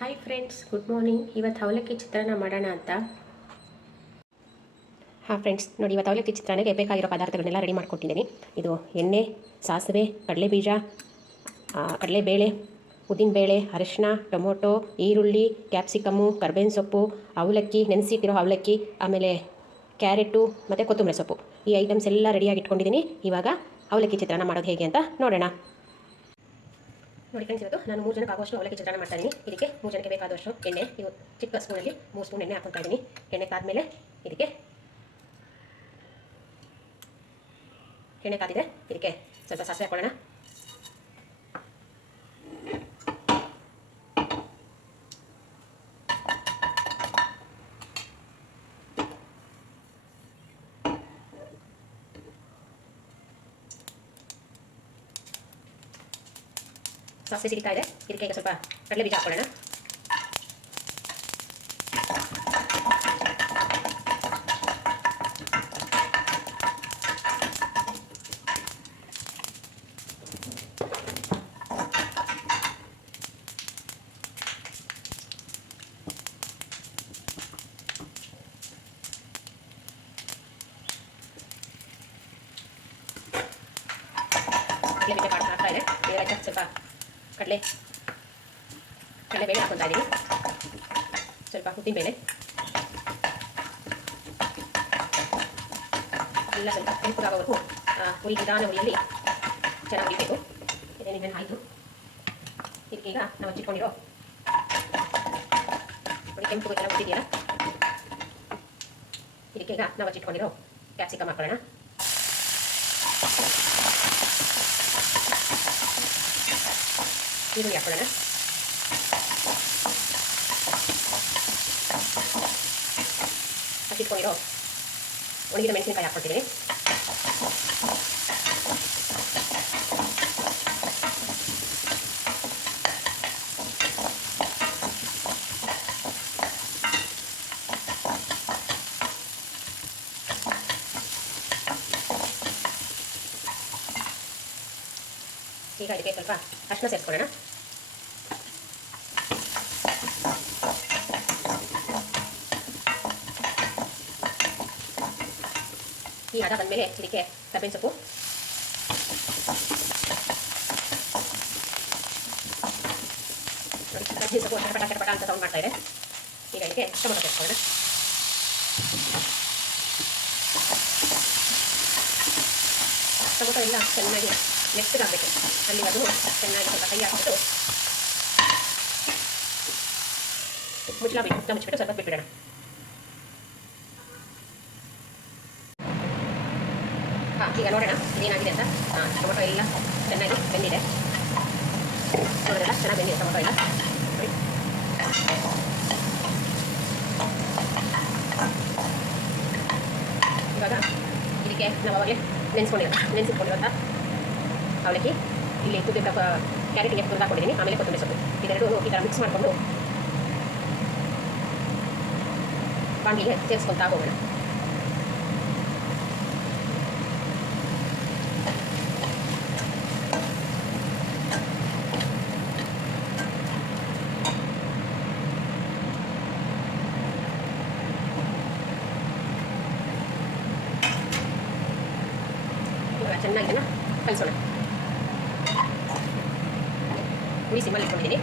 Hi friends, good morning. ಇವತ್ತು ಅವಲಕ್ಕಿ ಚಿತ್ರಾನ್ನ ಮಾಡೋಣ ಅಂತ. ಫ್ರೆಂಡ್ಸ್ ನೋಡಿ, ಇವತ್ತು ಅವಲಕ್ಕಿ ಚಿತ್ರಾನ್ನಕ್ಕೆ ಬೇಕಾಗಿರೋ ಪದಾರ್ಥಗಳನ್ನೆಲ್ಲ ರೆಡಿ ಮಾಡ್ಕೊಟ್ಟಿದ್ದೀನಿ. ಇದು ಎಣ್ಣೆ, ಸಾಸಿವೆ, ಕಡಲೆಬೀಜ, ಕಡಲೆಬೇಳೆ, ಉದ್ದಿನಬೇಳೆ, ಅರಿಶಿನ, ಟೊಮೊಟೊ, ಈರುಳ್ಳಿ, ಕ್ಯಾಪ್ಸಿಕಮ್ಮು, ಕರ್ಬೇವಿನ ಸೊಪ್ಪು, ಅವಲಕ್ಕಿ, ನೆನೆಸಿಟ್ಟಿರೋ ಅವಲಕ್ಕಿ, ಆಮೇಲೆ ಕ್ಯಾರೆಟು ಮತ್ತು ಕೊತ್ತಂಬರಿ ಸೊಪ್ಪು. ಈ ಐಟಮ್ಸ್ ಎಲ್ಲ ರೆಡಿಯಾಗಿ ಇಟ್ಕೊಂಡಿದ್ದೀನಿ. ಇವಾಗ ಅವಲಕ್ಕಿ ಚಿತ್ರಾನ್ನ ಮಾಡೋದು ಹೇಗೆ ಅಂತ ನೋಡೋಣ. ನೋಡಿ ಫ್ರೆಂಡ್ಸ್, ಇವತ್ತು ನಾನು 3 ಜನಕ್ಕೆ ಆಗುವಷ್ಟು ಅವಲಕ್ಕಿ ಚಿತ್ರಾನ್ನ ಮಾಡ್ತಾ ಇದ್ದೀನಿ. ಇದಕ್ಕೆ 3 ಜನಕ್ಕೆ ಬೇಕಾದಷ್ಟು ಎಣ್ಣೆ, ಇವು ಚಿಕ್ಕ ಸ್ಪೂನಲ್ಲಿ 3 ಸ್ಪೂನ್ ಎಣ್ಣೆ ಹಾಕ್ತಾ ಇದ್ದೀನಿ. ಎಣ್ಣೆ ಕಾದ್ಮೇಲೆ ಇದಕ್ಕೆ ಎಣ್ಣೆ ಕಾದಿದೆ, ಇದಕ್ಕೆ ಸ್ವಲ್ಪ ಸಾಸಿವೆ ಹಾಕೊಳ್ಳೋಣ. ಸಾಸಿವೆ ಸಿಡಿತಾ ಇದೆ, ಇದಕ್ಕೆ ಈಗ ಸ್ವಲ್ಪ ಕಡಲೆ ಬೀಜ ಹಾಕೊಳ್ಳೋಣ. ಕಡಲೆ ಬೀಜ ಹಾಕ್ತಾ ಇದೆ, ಇದಕ್ಕೆ ಸ್ವಲ್ಪ ಕಡಲೆಬೇಳೆ ಹಾಕ್ತಾ ಇದ್ದೀನಿ, ಸ್ವಲ್ಪ ಉದ್ದಿನಬೇಳೆ ಎಲ್ಲ ಸ್ವಲ್ಪ ಕೆಂಪಗಾಗೋವರೆಗೂ ಉರಿ ನಿಧಾನ ಉರಿಯಲ್ಲಿ ಚೆನ್ನಾಗಿ ಉರಿಬೇಕು. ಇದೇ ನಿಮ್ಮೇಲೆ ಆಯಿತು. ಇದಕ್ಕೀಗ ನಾವು ಹಚ್ಚಿಟ್ಕೊಂಡಿರೋ ನೋಡಿ ಕೆಂಪು ಚೆನ್ನಾಗಿ ಉರಿದಿದೆಯಲ್ಲ, ಇದಕ್ಕೀಗ ನಾವು ಹಚ್ಚಿಟ್ಕೊಂಡಿರೋ ಕ್ಯಾಪ್ಸಿಕಮ್ ಹಾಕೊಳ್ಳೋಣ. ಈರುಳ್ಳಿ ಹಾಕೊಳ್ಳೋಣ. ಹಚ್ಚಿಟ್ಕೊಂಡಿರೋ ಒಣಗಿದ ಮೆಣಸಿನಕಾಯಿ ಹಾಕ್ಕೊಳ್ತಿದ್ದೀನಿ. ಈಗ ಇದಕ್ಕೆ ಸ್ವಲ್ಪ ಅರಿಶಿನ ಸೇರಿಸ್ಕೊಳ್ಳೋಣ. ಈ ಹದ ಬಂದಮೇಲೆ ಇದಕ್ಕೆ ಕರ್ಬೇವಿನ ಸೊಪ್ಪು, ಕರ್ಬೇವಿನ ಸೊಪ್ಪು ಚಟಪಟ ಅಂತ ಸೌಂಡ್ ಮಾಡ್ತಾ ಇದೆ. ಈಗ ಇದಕ್ಕೆ ಟೊಮೊಟೊ ಸೇರಿಸ್ಕೊಳ್ಳೋಣ. ಟೊಮೊಟೊ ಎಲ್ಲ ಚೆನ್ನಾಗಿ ಮೆತ್ತಗಾಗಬೇಕು, ಅಲ್ಲಿ ಅದು ಚೆನ್ನಾಗಿ ಸ್ವಲ್ಪ ಕೈ ಹಾಕ್ಬಿಟ್ಟು ಮುಚ್ಚಿಬಿಟ್ಟು ಸ್ವಲ್ಪ ಬಿಟ್ಬಿಡೋಣ. ಈಗ ನೋಡೋಣ ಇದೇನಾಗಿದೆ ಅಂತ. ಟೊಮೊಟೊ ಎಲ್ಲ ಚೆನ್ನಾಗಿ ಬೆಂದಿದೆ, ನೋಡೋಣ ಚೆನ್ನಾಗಿ ಬೆಂದಿದೆ ಟೊಮೊಟೊ ಎಲ್ಲ. ಇವಾಗ ಇದಕ್ಕೆ ನಾವು ಅವಾಗಲೇ ನೆನೆಸಿಟ್ಕೊಂಡಿರೋಂಥ ಅವಲಕ್ಕಿ ಇಲ್ಲಿ ಕುದಿದ ಕ್ಯಾರೆಟಿಗೆ ತುರಿದು ಹಾಕೊಂಡಿದ್ದೀನಿ, ಆಮೇಲೆ ಕೊತ್ತಂಬರಿ ಸೊಪ್ಪು ಇದೆರಡು ಈ ಥರ ಮಿಕ್ಸ್ ಮಾಡಿಕೊಂಡು ಬಾಂಡಿಗೆ ಸೇರಿಸ್ಕೊತಾ ಹೋಗೋಣ. ಇವಾಗ ಚೆನ್ನಾಗಿ ಇದನ್ನು ಕಲಿಸೋಣ. ಉಳಿ ಸಿಮ್ಮಲ್ಲಿ ಇಟ್ಕೊಂಡಿದ್ದೀನಿ.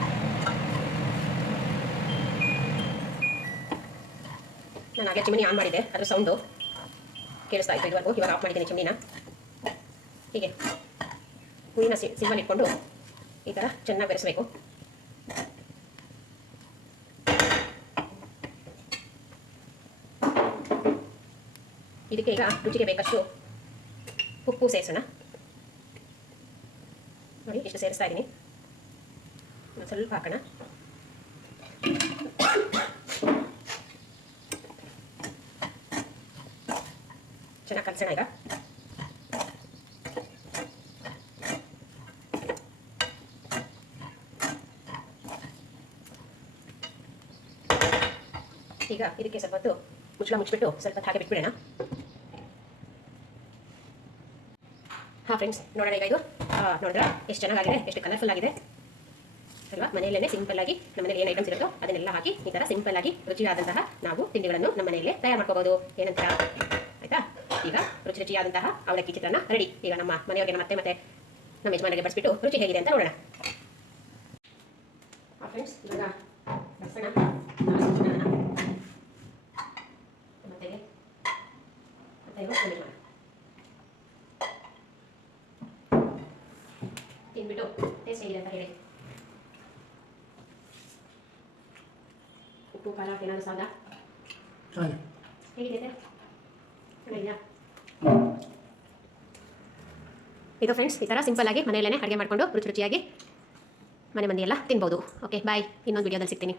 ನಾನು ಹಾಗೆ ಚಿಮಣಿ ಆನ್ ಮಾಡಿದ್ದೆ, ಅದ್ರ ಸೌಂಡು ಕೇಳಿಸ್ತಾ ಇತ್ತು ಇದುವರೆಗೂ. ಇವಾಗ ಆಫ್ ಮಾಡಿದ್ದೀನಿ ಚಿಮಣಿನ. ಹೀಗೆ ಹುಳಿನ ಸಿಮ್ಮಲ್ಲಿ ಇಟ್ಕೊಂಡು ಈ ಥರ ಚೆನ್ನಾಗಿ ಬೆರೆಸಬೇಕು. ಇದಕ್ಕೆ ಈಗ ರುಚಿಗೆ ಬೇಕಷ್ಟು ಉಪ್ಪು ಸೇರಿಸೋಣ. ನೋಡಿ ಇಷ್ಟು ಸೇರಿಸ್ತಾ ಇದ್ದೀನಿ, ಸ್ವಲ್ಪ ಹಾಕೋಣ. ಚೆನ್ನಾಗಿ ಕಲಸೋಣ. ಈಗ ಇದಕ್ಕೆ ಸ್ವಲ್ಪ ಹೊತ್ತು ಮುಚ್ಚಿಬಿಟ್ಟು ಸ್ವಲ್ಪ ಹಾಗೆ ಬಿಟ್ಬಿಡೋಣ. ಫ್ರೆಂಡ್ಸ್, ನೋಡೋಣ ಈಗ ಇದು ನೋಡಿದ್ರೆ ಎಷ್ಟು ಚೆನ್ನಾಗಿದೆ, ಎಷ್ಟು ಕಲರ್ಫುಲ್ ಆಗಿದೆ. ಅಲ್ವಾ? ಮನೆಯಲ್ಲೇ ಸಿಂಪಲ್ ಆಗಿ ನಮ್ಮ ಮನೇಲಿ ಏನು ಐಟಮ್ಸ್ ಇರುತ್ತೋ ಅದನ್ನೆಲ್ಲ ಹಾಕಿ ಈ ಥರ ಸಿಂಪಲ್ ಆಗಿ ರುಚಿಯಾದಂತಹ ನಾವು ತಿಂಡಿಗಳನ್ನು ನಮ್ಮ ಮನೆಯಲ್ಲೇ ತಯಾರು ಮಾಡ್ಕೋಬಹುದು. ಏನಂತ ಆಯ್ತಾ? ಈಗ ರುಚಿಯಾದಂತಹ ಅವಲಕ್ಕಿ ಚಿತ್ರಾನ್ನ ರೆಡಿ. ಈಗ ನಮ್ಮ ಮನೆಯವರಿಗೆ ಮತ್ತೆ ನಮ್ಮ ಯಜಮಾನರಿಗೆ ಬಡಿಸ್ಬಿಟ್ಟು ರುಚಿ ಹೇಗಿದೆ ಅಂತ ನೋಡೋಣ. ಫ್ರೆಂಡ್ಸ್, ಇವಾಗ ಬಡಿಸೋಣ. ತಿನ್ಬಿಟ್ಟು ಟೇಸ್ಟ್ ಹೇಗಿದೆ ಅಂತ ಹೇಳಿ. ಉಪ್ಪು ಖಾರ ಏನಾದ್ರು ಸಾಲ ಹೇಗಿದೆ? ಇದು ಫ್ರೆಂಡ್ಸ್, ಈ ಥರ ಸಿಂಪಲ್ ಆಗಿ ಮನೆಯಲ್ಲೇ ಅಡುಗೆ ಮಾಡಿಕೊಂಡು ರುಚಿಯಾಗಿ ಮನೆ ಮಂದಿ ಎಲ್ಲ ತಿನ್ಬೋದು. ಓಕೆ, ಬಾಯ್. ಇನ್ನೊಂದು ವಿಡಿಯೋದಲ್ಲಿ ಸಿಗ್ತೀನಿ.